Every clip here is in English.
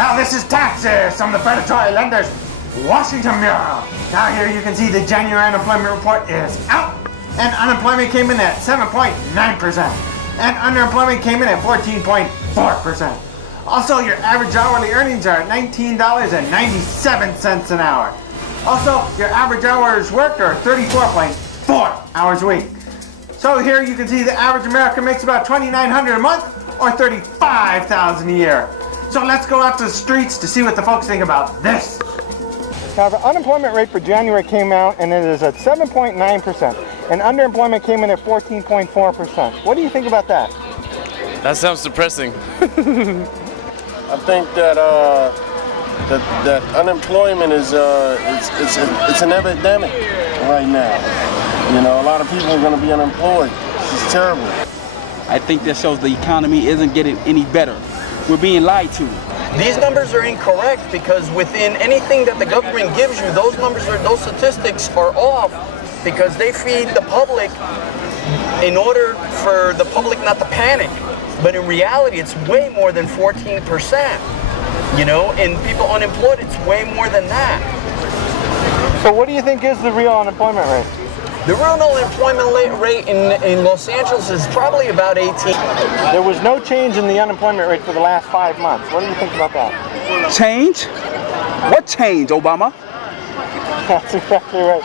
Now this is taxes from the Predatory Lenders Washington Bureau. Now here you can see the January unemployment report is out, and unemployment came in at 7.9%, and underemployment came in at 14.4%. Also, your average hourly earnings are $19.97 an hour. Also, your average hours worked are 34.4 hours a week. So here you can see the average American makes about $2,900 a month or $35,000 a year. So let's go out to the streets to see what the folks think about this. Now the unemployment rate for January came out and it is at 7.9%, and underemployment came in at 14.4%. What do you think about that? That sounds depressing. I think that that unemployment is it's an epidemic right now. You know, a lot of people are going to be unemployed. This is terrible. I think that shows the economy isn't getting any better. We're being lied to. These numbers are incorrect because within anything that the government gives you, those statistics are off because they feed the public in order for the public not to panic. But in reality, it's way more than 14%. You know, and people unemployed, it's way more than that. So what do you think is the real unemployment rate? The real unemployment rate in Los Angeles is probably about 18. There was no change in the unemployment rate for the last 5 months. What do you think about that? Change? What change, Obama? That's exactly right.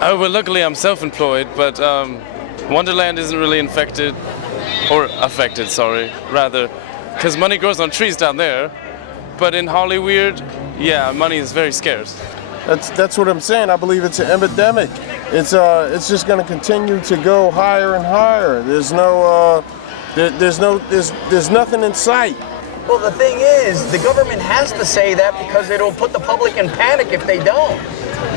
Oh, well, luckily I'm self-employed, but Wonderland isn't really affected, rather, because money grows on trees down there. But in Hollywood, yeah, money is very scarce. That's what I'm saying. I believe it's an epidemic. It's just going to continue to go higher and higher. There's nothing in sight. Well, the thing is, the government has to say that because it'll put the public in panic if they don't.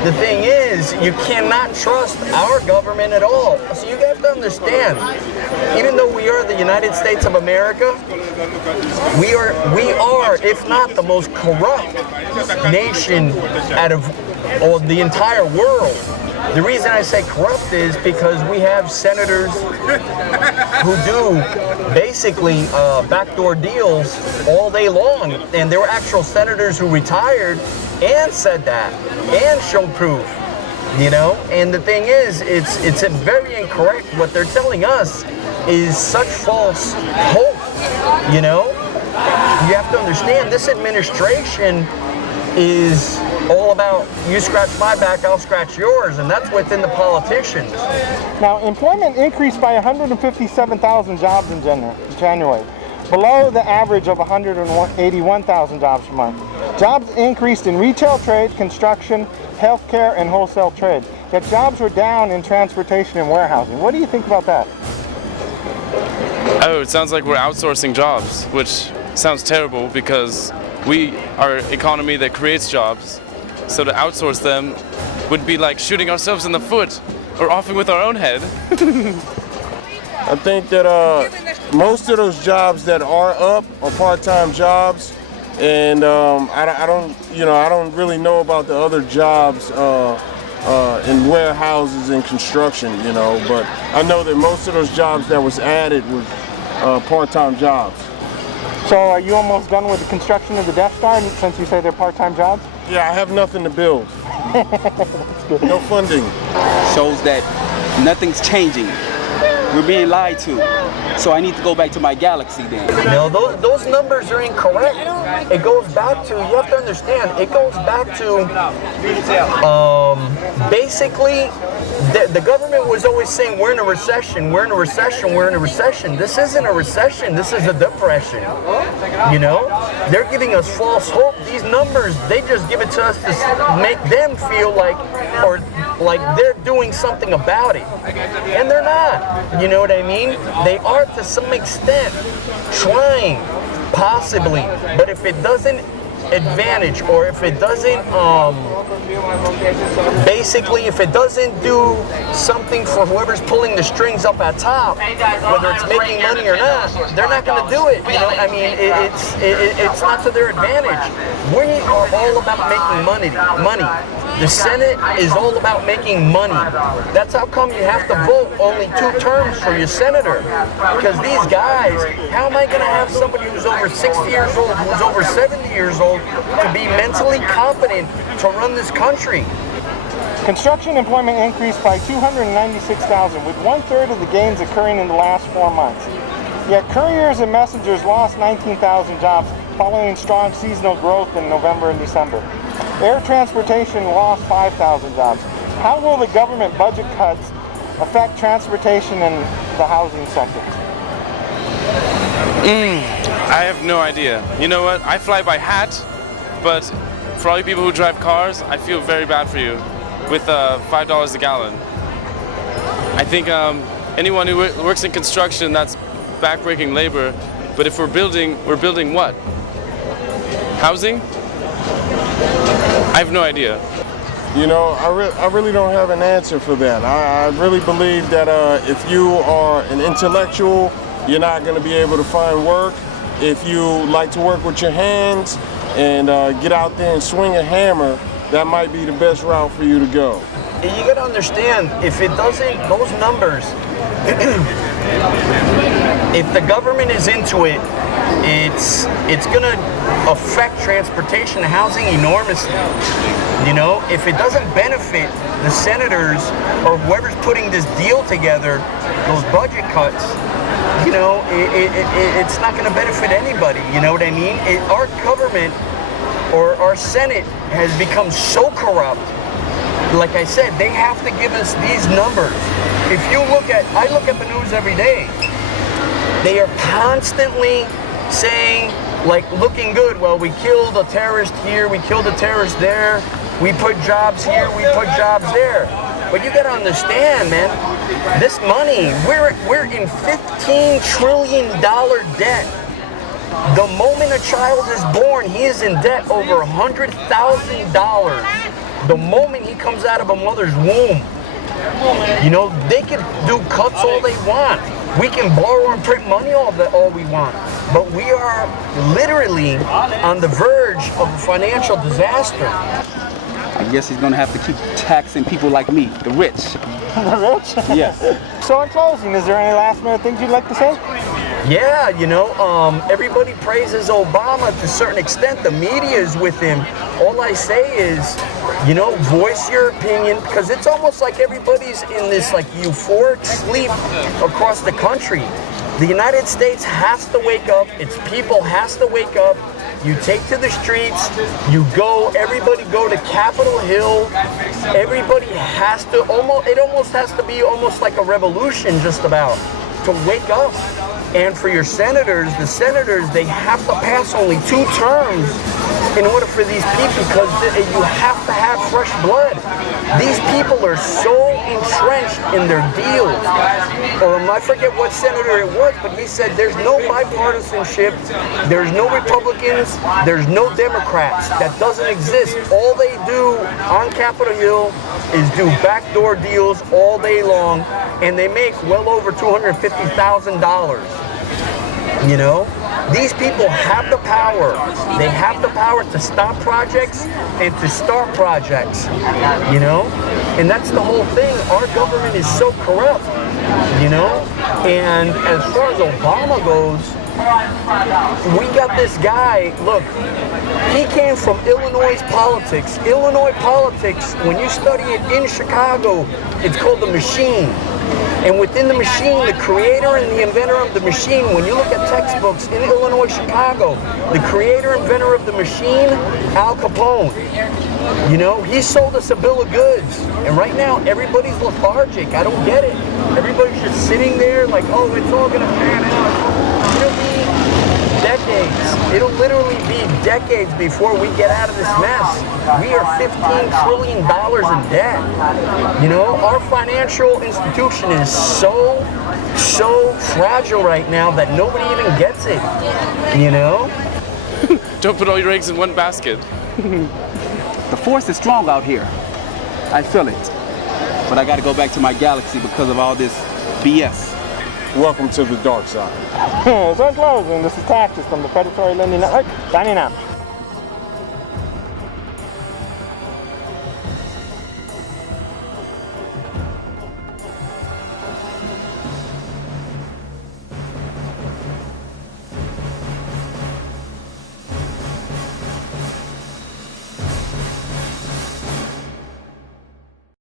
The thing is, you cannot trust our government at all. So you have to understand, even though we are the United States of America, we are, if not the most corrupt nation out of the entire world. The reason I say corrupt is because we have senators who do basically backdoor deals all day long, and there were actual senators who retired and said that and showed proof, you know. And the thing is, it's very incorrect. What they're telling us is such false hope, you know. You have to understand, this administration is all about you scratch my back, I'll scratch yours, and that's within the politicians. Now, employment increased by 157,000 jobs in January, below the average of 181,000 jobs per month. Jobs increased in retail trade, construction, healthcare, and wholesale trade. Yet jobs were down in transportation and warehousing. What do you think about that? Oh, it sounds like we're outsourcing jobs, which sounds terrible because we are an economy that creates jobs. So to outsource them would be like shooting ourselves in the foot or offing with our own head. I think that most of those jobs that are up are part-time jobs, and I don't really know about the other jobs in warehouses and construction, you know. But I know that most of those jobs that was added were part-time jobs. So are you almost done with the construction of the Death Star since you say they're part-time jobs? Yeah, I have nothing to build. No funding. Shows that nothing's changing. We're being lied to. So I need to go back to my galaxy then. No, those numbers are incorrect. It goes back to, you have to understand, it goes back to basically the government was always saying we're in a recession, we're in a recession, we're in a recession. This isn't a recession, this is a depression. You know? They're giving us false hope. These numbers, they just give it to us to make them feel like they're doing something about it. And they're not. You know what I mean? They are to some extent trying, possibly, but if it doesn't advantage or if it doesn't basically, if it doesn't do something for whoever's pulling the strings up at top, whether it's making money or not, they're not going to do it. You know, I mean, it's not to their advantage. We are all about making money. The Senate is all about making money. That's how come you have to vote only 2 terms for your senator. Because these guys, how am I going to have somebody who's over 60 years old, who's over 70 years old, to be mentally competent to run this country? Construction employment increased by 296,000, with 1/3 of the gains occurring in the last 4 months. Yet couriers and messengers lost 19,000 jobs following strong seasonal growth in November and December. Air transportation lost 5,000 jobs. How will the government budget cuts affect transportation and the housing sector? I have no idea. You know what? I fly by hat, but for all you people who drive cars, I feel very bad for you with $5 a gallon. I think anyone who works in construction, that's backbreaking labor. But if we're building what? Housing? I have no idea. You know, I really don't have an answer for that. I really believe that if you are an intellectual, you're not going to be able to find work. If you like to work with your hands and get out there and swing a hammer, that might be the best route for you to go. You got to understand, if it doesn't, those numbers, if the government is into it, it's going to affect transportation and housing enormously. You know, if it doesn't benefit the senators or whoever's putting this deal together, those budget cuts, you know, it's not going to benefit anybody. You know what I mean? Our government or our Senate has become so corrupt. Like I said, they have to give us these numbers. If you I look at the news every day. They are constantly saying, like, looking good. Well, we killed a terrorist here, we killed a terrorist there, we put jobs here, we put jobs there. But you gotta understand, man, this money, we're in $15 trillion debt. The moment a child is born, he is in debt over $100,000. The moment he comes out of a mother's womb. You know, they can do cuts all they want. We can borrow and print money all we want. But we are literally on the verge of a financial disaster. I guess he's going to have to keep taxing people like me, the rich. The rich? Yes. So in closing, is there any last minute things you'd like to say? Yeah, you know, everybody praises Obama to a certain extent. The media is with him. All I say is, you know, voice your opinion, because it's almost like everybody's in this like euphoric sleep across the country. The United States has to wake up. Its people has to wake up. You take to the streets, everybody go to Capitol Hill. Everybody has to, it almost has to be almost like a revolution just about to wake up. And for your senators, the senators, they have to pass only 2 terms in order for these people, because you have to have fresh blood. These people are so entrenched in their deals. I forget what senator it was, but he said there's no bipartisanship, there's no Republicans, there's no Democrats. That doesn't exist. All they do on Capitol Hill is do backdoor deals all day long, and they make well over $250,000. You know, these people have the power. They have the power to stop projects and to start projects, you know? And that's the whole thing. Our government is so corrupt, you know? And as far as Obama goes, we got this guy, look, he came from Illinois politics. Illinois politics, when you study it in Chicago, it's called the machine. And within the machine, the creator and the inventor of the machine, when you look at textbooks in Illinois, Chicago, the creator and inventor of the machine, Al Capone. You know, he sold us a bill of goods. And right now, everybody's lethargic. I don't get it. Everybody's just sitting there like, oh, it's all going to pan out. It'll be decades. It'll literally be decades before we get out of this mess. We are $15 trillion in debt. You know, our financial institution is so fragile right now that nobody even gets it. You know? Don't put all your eggs in one basket. The force is strong out here. I feel it. But I got to go back to my galaxy because of all this BS. Welcome to the dark side. So in closing, this is Taxes from the Predatory Lending Network, signing out.